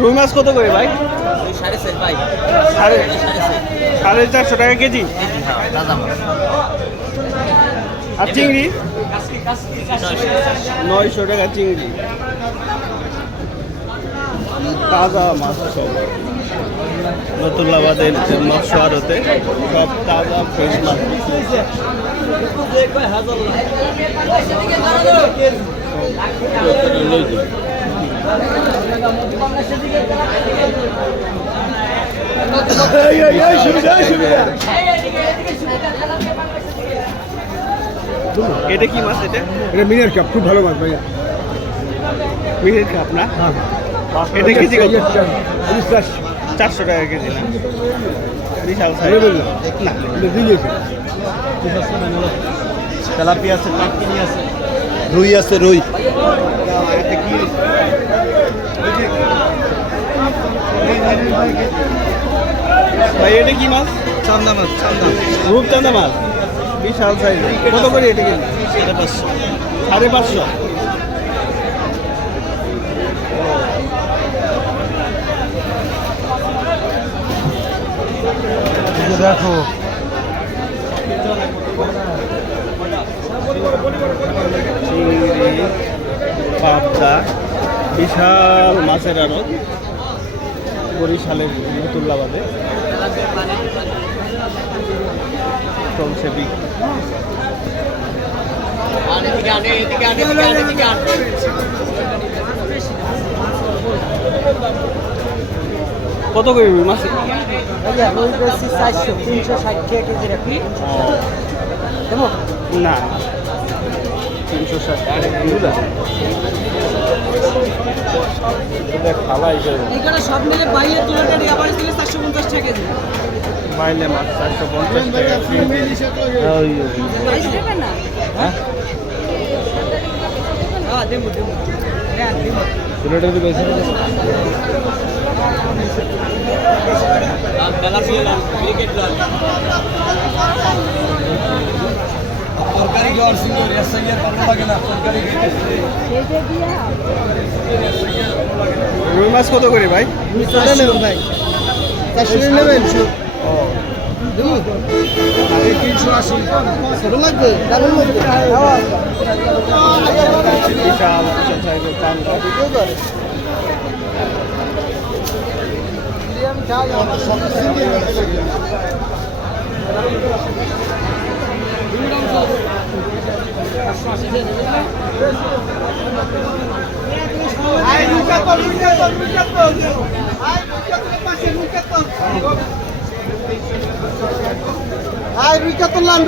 রুই মাছ কত করে ভাই? 450 টাকা কেজি। আর চিংড়ি 900 টাকা চিংড়ি। তাজা মাছ সব নতুল্লাবাদের মৎস্য আড়তে সব তাজা ফ্রেশ মাছ। এটা কি মাছ? এটা মিনের কাপ, খুব ভালো মাছ ভাইয়া। মিনের কাপ না? এটা কেজি কত? 400 টাকা কেজি না? বিশাল সাইজ না। তেলাপি আছে, পাটকিনি আছে, রুই আছে, রুই। ভাই এটা কি মাছ? চান্দা মাছ, চান্দা, রূপচান্দা মাছ, বিশাল সাইজ। কত করে এটা কেজি? 550। 550। দেখো চিংড়ি, পাবদা, বিশাল মাছের আড়ত বরিশালের নতুল্লাবাদে চলছে বিক্রি। কত করে মাছ? 400, 360 কেজি রাখি না 360 খালাই এখানে সব মিলে বাইরে তুলাটা আবার ছিল 450 টাকা কেজি। বাইলে মাছ 450 টাকা কেজি। বাইশ টাকা না? হ্যাঁ দেবো তুলাটা তো বেশি। রুই মাছ কত করে ভাই? 400 ভাই, 400 নেবেন। ও 380 ছোট লাগবে, দারুণ লাগবে। বিশাল সাইজের চান্দা। রুই কাতলান